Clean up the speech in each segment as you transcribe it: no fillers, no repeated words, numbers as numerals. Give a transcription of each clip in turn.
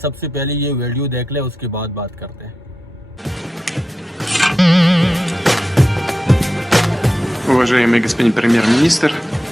سب سے پہلے یہ ویڈیو دیکھ لیں، اس کے بعد بات کرتے ہیں۔ Уважаемый господин премьер-министр,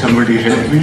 somebody help me.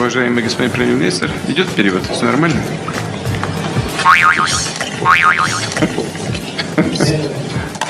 Уважаемый господин премьер-министр, идет перевод, все нормально?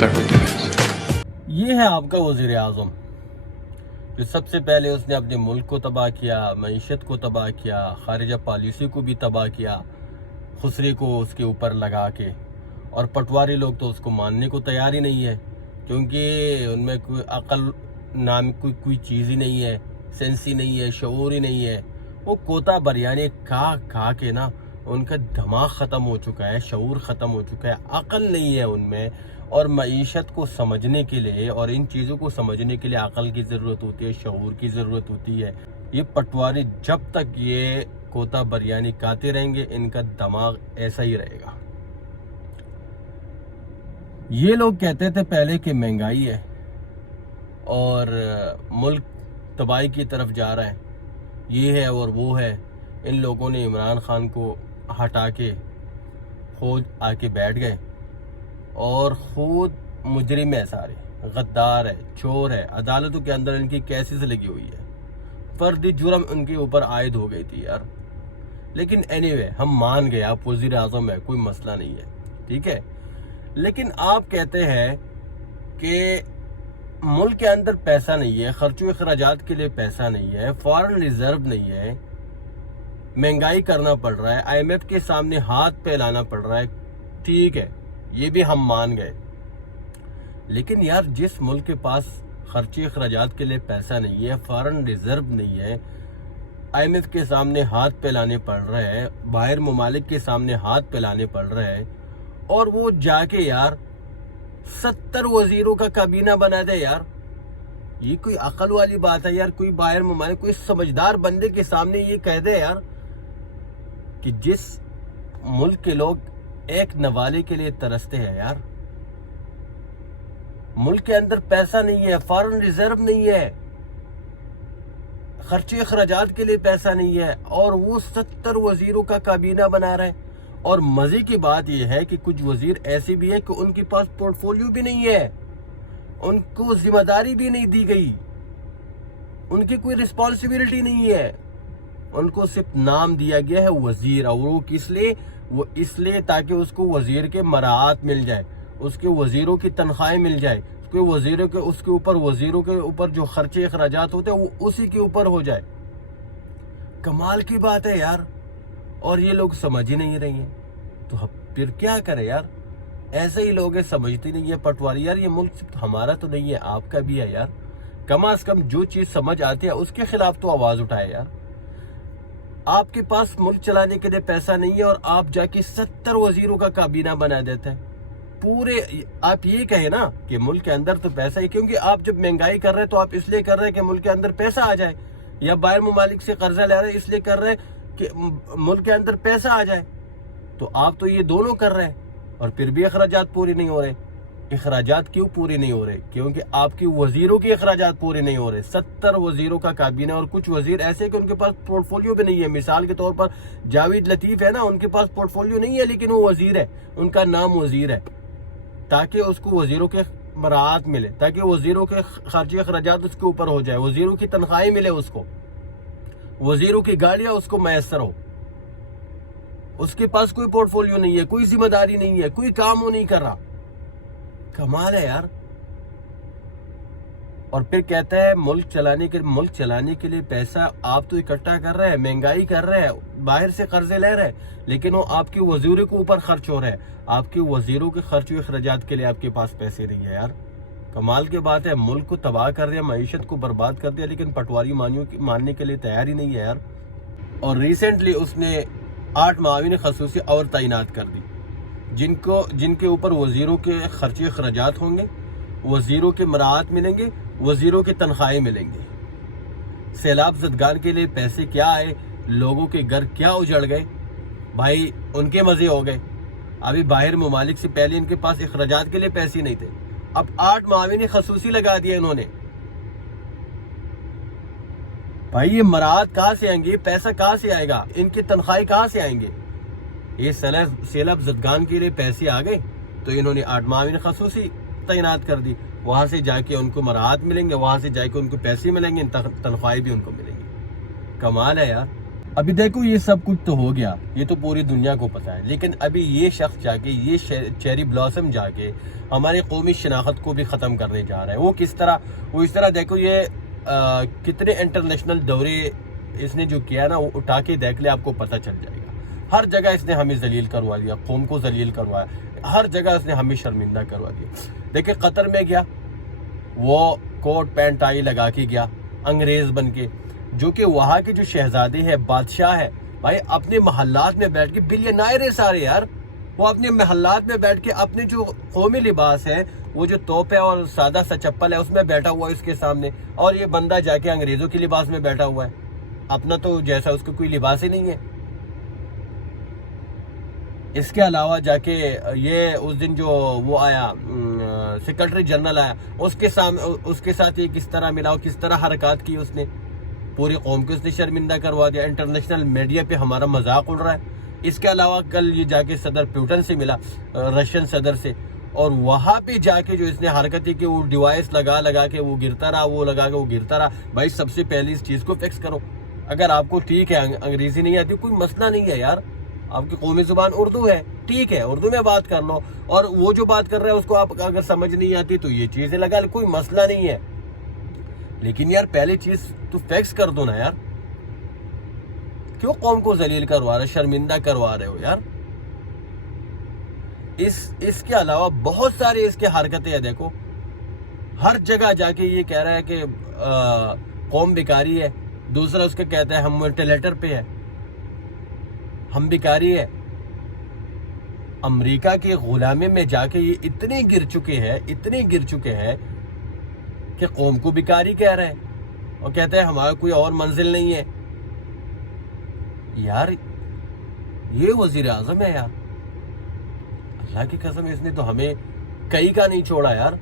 Так вот. یہ ہے آپ کا وزیر اعظم جو سب سے پہلے اس نے اپنے ملک کو تباہ کیا، معیشت کو تباہ کیا، خارجہ پالیسی کو بھی تباہ کیا، خسرے کو اس کے اوپر لگا کے، اور پٹواری لوگ تو اس کو ماننے کو تیار ہی نہیں ہے، کیونکہ ان میں کوئی عقل نام کوئی چیز ہی نہیں ہے، سینس ہی نہیں ہے، شعور ہی نہیں ہے۔ وہ کوتا بریانی کھا کے نا ان کا دماغ ختم ہو چکا ہے، شعور ختم ہو چکا ہے، عقل نہیں ہے ان میں۔ اور معیشت کو سمجھنے کے لیے اور ان چیزوں کو سمجھنے کے لیے عقل کی ضرورت ہوتی ہے، شعور کی ضرورت ہوتی ہے۔ یہ پٹواری جب تک یہ کوتا بریانی کھاتے رہیں گے، ان کا دماغ ایسا ہی رہے گا۔ یہ لوگ کہتے تھے پہلے کہ مہنگائی ہے اور ملک تباہی کی طرف جا رہا ہے، یہ ہے اور وہ ہے۔ ان لوگوں نے عمران خان کو ہٹا کے خود آ کے بیٹھ گئے اور خود مجرم ہے، سارے غدار ہے، چور ہے، عدالتوں کے اندر ان کی کیسز لگی ہوئی ہے، فردی جرم ان کے اوپر عائد ہو گئی تھی یار۔ لیکن اینی وے ہم مان گئے آپ وزیر اعظم ہے، کوئی مسئلہ نہیں ہے، ٹھیک ہے۔ لیکن آپ کہتے ہیں کہ ملک کے اندر پیسہ نہیں ہے، خرچ و اخراجات کے لیے پیسہ نہیں ہے، فارن ریزرو نہیں ہے، مہنگائی کرنا پڑ رہا ہے، آئی ایم ایف کے سامنے ہاتھ پھیلانا پڑ رہا ہے، ٹھیک ہے، یہ بھی ہم مان گئے۔ لیکن یار جس ملک کے پاس خرچی اخراجات کے لیے پیسہ نہیں ہے، فارن ریزرو نہیں ہے، آئی ایم ایف کے سامنے ہاتھ پھیلانے پڑ رہے ہیں، باہر ممالک کے سامنے ہاتھ پھیلانے پڑ رہے ہیں، اور وہ جا کے یار 70 وزیروں کا کابینہ بنا دے یار، یہ کوئی عقل والی بات ہے یار؟ کوئی باہر ممالک کوئی سمجھدار بندے کے سامنے یہ کہہ دے یار کہ جس ملک کے لوگ ایک نوالے کے لیے ترستے ہیں یار، ملک کے اندر پیسہ نہیں ہے، فارن ریزرو نہیں ہے، خرچے اخراجات کے لیے پیسہ نہیں ہے، اور وہ 70 وزیروں کا کابینہ بنا رہے ہیں۔ اور مزے کی بات یہ ہے کہ کچھ وزیر ایسے بھی ہیں کہ ان کے پاس پورٹ فولیو بھی نہیں ہے، ان کو ذمہ داری بھی نہیں دی گئی، ان کی کوئی رسپانسبلٹی نہیں ہے، ان کو صرف نام دیا گیا ہے وزیر۔ اور وہ کس لیے؟ وہ اس لیے تاکہ اس کو وزیر کے مراعات مل جائے، اس کے وزیروں کی تنخواہیں مل جائے، اس کے وزیروں کے اوپر جو خرچے اخراجات ہوتے ہیں وہ اسی کے اوپر ہو جائے۔ کمال کی بات ہے یار، اور یہ لوگ سمجھ ہی نہیں رہی ہیں، تو پھر کیا کرے یار؟ ایسے ہی لوگ سمجھتی نہیں ہے پٹواری یار، یہ ملک صرف ہمارا تو نہیں ہے، آپ کا بھی ہے یار، کم از کم جو چیز سمجھ آتی ہے اس کے خلاف تو آواز اٹھائے یار۔ آپ کے پاس ملک چلانے کے لیے پیسہ نہیں ہے اور آپ جا کے 70 وزیروں کا کابینہ بنا دیتے ہیں۔ پورے آپ یہ کہیں نا کہ ملک کے اندر تو پیسہ ہے، کیونکہ آپ جب مہنگائی کر رہے ہیں تو آپ اس لیے کر رہے ہیں کہ ملک کے اندر پیسہ آ جائے، یا باہر ممالک سے قرضہ لے رہے ہیں اس لیے کر رہے ہیں کہ ملک کے اندر پیسہ آ جائے۔ تو آپ تو یہ دونوں کر رہے ہیں اور پھر بھی اخراجات پوری نہیں ہو رہے۔ اخراجات کیوں پوری نہیں ہو رہے؟ کیونکہ آپ کی وزیروں کی اخراجات پورے نہیں ہو رہے۔ 70 وزیروں کا کابینہ، اور کچھ وزیر ایسے کہ ان کے پاس پورٹ فولیو بھی نہیں ہے۔ مثال کے طور پر جاوید لطیف ہے نا، ان کے پاس پورٹ فولیو نہیں ہے لیکن وہ وزیر ہے، ان کا نام وزیر ہے، تاکہ اس کو وزیروں کے مراعات ملے، تاکہ وزیروں کے خرچے اخراجات اس کے اوپر ہو جائے، وزیروں کی تنخواہیں ملے اس کو، وزیروں کی گاڑیاں اس کو میسر ہو۔ اس کے پاس کوئی پورٹ فولیو نہیں ہے، کوئی ذمہ داری نہیں ہے، کوئی کام وہ نہیں کر رہا۔ کمال ہے یار۔ اور پھر کہتا ہے ملک چلانے کے لیے پیسہ آپ تو اکٹھا کر رہے ہیں، مہنگائی کر رہے ہیں، باہر سے قرضے لے رہے ہیں، لیکن وہ آپ کے وزیروں کے اوپر خرچ ہو رہا ہے، آپ کے وزیروں کے خرچ و اخراجات کے لیے آپ کے پاس پیسے نہیں ہے یار۔ کمال کی بات ہے، ملک کو تباہ کر دیا، معیشت کو برباد کر دیا، لیکن پٹواری ماننے کے لیے تیار ہی نہیں ہے یار۔ اور ریسنٹلی اس نے 8 معاون خصوصی اور تعینات کر دی، جن کے اوپر وزیروں کے خرچے اخراجات ہوں گے، وزیروں کے مراعات ملیں گے، وزیروں کی تنخواہیں ملیں گے۔ سیلاب زدگان کے لیے پیسے کیا آئے، لوگوں کے گھر کیا اجڑ گئے، بھائی ان کے مزے ہو گئے۔ ابھی باہر ممالک سے پہلے ان کے پاس اخراجات کے لیے پیسے نہیں تھے، اب 8 معاون خصوصی لگا دیا انہوں نے. بھائی یہ مراعات کہاں سے آئیں گے؟ پیسہ کہاں سے آئے گا؟ ان کی تنخواہیں کہاں سے آئیں گے؟ یہ سیلاب زدگان کے لیے پیسے آ گئے تو انہوں نے 8 معاون خصوصی تعینات کر دی. وہاں سے جا کے ان کو مراعات ملیں گے, وہاں سے جا کے ان کو پیسے ملیں گے, تنخواہیں بھی ان کو ملیں گی. کمال ہے یار. ابھی دیکھو یہ سب کچھ تو ہو گیا, یہ تو پوری دنیا کو پتا ہے, لیکن ابھی یہ شخص جا کے, یہ چیری بلاسم جا کے ہماری قومی شناخت کو بھی ختم کرنے جا رہا ہے. وہ کس طرح؟ وہ اس طرح دیکھو یہ کتنے انٹرنیشنل دورے اس نے جو کیا نا, وہ اٹھا کے دیکھ لے, آپ کو پتہ چل جائے گا. ہر جگہ اس نے ہمیں ذلیل کروا دیا, قوم کو ذلیل کروایا, ہر جگہ اس نے ہمیں شرمندہ کروا دیا. دیکھیں قطر میں گیا, وہ کوٹ پینٹ ٹائی لگا کے گیا انگریز بن کے, جو کہ وہاں کے جو شہزادے ہے, بادشاہ ہے بھائی, اپنے محلات میں بیٹھ کے, بلینائر ہے سارے یار, وہ اپنے محلات میں بیٹھ کے اپنے جو قومی لباس ہے, وہ جو توپ ہے اور سادہ سا چپل ہے, اس میں بیٹھا ہوا ہے اس کے سامنے, اور یہ بندہ جا کے انگریزوں کے لباس میں بیٹھا ہوا ہے. اپنا تو جیسا اس کو کوئی لباس ہی نہیں ہے. اس کے علاوہ جا کے یہ اس دن جو وہ آیا سیکرٹری جنرل آیا, اس کے ساتھ یہ کس طرح ملا, کس طرح حرکات کی اس نے, پوری قوم کو اس نے شرمندہ کروا دیا. انٹرنیشنل میڈیا پہ ہمارا مذاق اڑ رہا ہے. اس کے علاوہ کل یہ جا کے صدر پیوٹن سے ملا, رشین صدر سے, اور وہاں پہ جا کے جو اس نے حرکت کی, وہ ڈیوائس لگا کے وہ گرتا رہا, وہ لگا کے وہ گرتا رہا. بھائی سب سے پہلے اس چیز کو فکس کرو. اگر آپ کو ٹھیک ہے انگریزی نہیں آتی, کوئی مسئلہ نہیں ہے یار, آپ کی قومی زبان اردو ہے, ٹھیک ہے اردو میں بات کر لو, اور وہ جو بات کر رہے ہیں اس کو آپ اگر سمجھ نہیں آتی تو یہ چیزیں لگا لے, کوئی مسئلہ نہیں ہے. لیکن یار پہلی چیز تو فیکس کر دو نا یار, کیوں قوم کو ذلیل کروا رہے, شرمندہ کروا رہے ہو یار. اس کے علاوہ بہت سارے اس کے حرکتیں ہیں. دیکھو ہر جگہ جا کے یہ کہہ رہا ہے کہ قوم بیکاری ہے, دوسرا اس کا کہتا ہے ہم وینٹیلیٹر پہ ہے, ہم بیکاری ہے. امریکہ کے غلامی میں جا کے یہ اتنے گر چکے ہیں کہ قوم کو بیکاری کہہ رہے ہیں, اور کہتے ہیں ہمارا کوئی اور منزل نہیں ہے. یار یہ وزیر اعظم ہے یار, اللہ کی قسم اس نے تو ہمیں کہیں کا نہیں چھوڑا یار.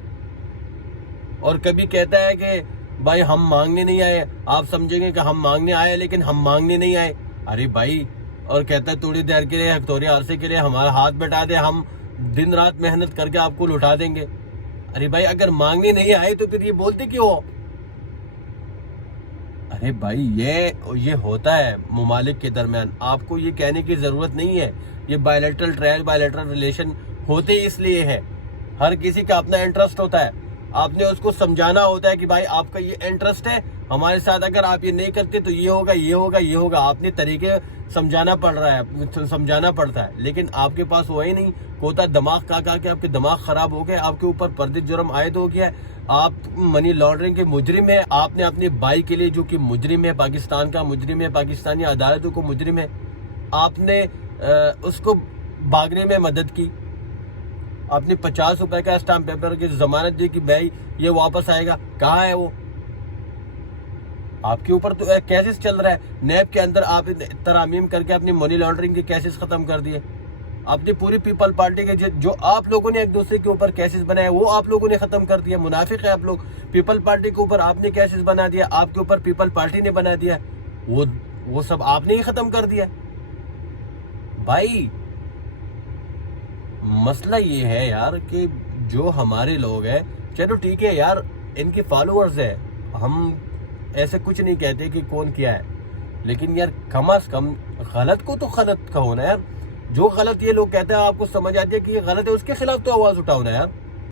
اور کبھی کہتا ہے کہ بھائی ہم مانگنے نہیں آئے, آپ سمجھیں گے کہ ہم مانگنے آئے, لیکن ہم مانگنے نہیں آئے. ارے بھائی, اور کہتا ہے تھوڑی دیر کے لیے, تھوڑے عرصے کے لیے ہمارا ہاتھ بٹا دے, ہم دن رات محنت کر کے آپ کو لٹا دیں گے. ارے بھائی اگر مانگنے نہیں آئے تو پھر یہ بولتے کیوں ہو؟ ارے بھائی یہ ہوتا ہے ممالک کے درمیان, آپ کو یہ کہنے کی ضرورت نہیں ہے. یہ بائیلیٹرل ٹرائل, بائیلیٹرل ریلیشن ہوتے اس لیے ہے, ہر کسی کا اپنا انٹرسٹ ہوتا ہے. آپ نے اس کو سمجھانا ہوتا ہے کہ بھائی آپ کا یہ انٹرسٹ ہے ہمارے ساتھ, اگر آپ یہ نہیں کرتے تو یہ ہوگا. آپ نے طریقے سمجھانا پڑتا ہے, لیکن آپ کے پاس وہ ہی نہیں. کوتا دماغ کا کہ آپ کے دماغ خراب ہو گئے, آپ کے اوپر پردے جرم عائد ہو گیا ہے, آپ منی لانڈرنگ کے مجرم ہیں. آپ نے اپنے بھائی کے لیے جو کہ مجرم ہے, پاکستان کا مجرم ہے, پاکستانی عدالتوں کو مجرم ہے, آپ نے اس کو بھاگنے میں مدد کی. آپ نے 50 روپے کا اسٹامپ پیپر کی ضمانت دی کہ بھائی یہ واپس آئے گا. کہاں ہے وہ؟ آپ کے اوپر تو کیسز چل رہا ہے. نیب کے اندر آپ ترامیم کر کے اپنی منی لانڈرنگ کے کیسز ختم کر دیے. اپنی پوری پیپل پارٹی کے جو آپ لوگوں نے ایک دوسرے کے اوپر کیسز بنائے وہ آپ لوگوں نے ختم کر دیا. منافق ہے آپ لوگ. پیپل پارٹی کے اوپر آپ نے کیسز بنا دیا, آپ کے اوپر پیپل پارٹی نے بنا دیا, وہ سب آپ نے ہی ختم کر دیا. بھائی مسئلہ یہ ہے یار کہ جو ہمارے لوگ ہیں, چلو ٹھیک ہے یار ان کے فالوورز ہیں, ہم ایسے کچھ نہیں کہتے کہ کون کیا ہے, لیکن یار کم از کم غلط کو تو غلط کہو نا یار. جو غلط یہ لوگ کہتے ہیں آپ کو سمجھ آتی ہے کہ یہ غلط ہے, اس کے خلاف تو آواز اٹھاؤ نا یار.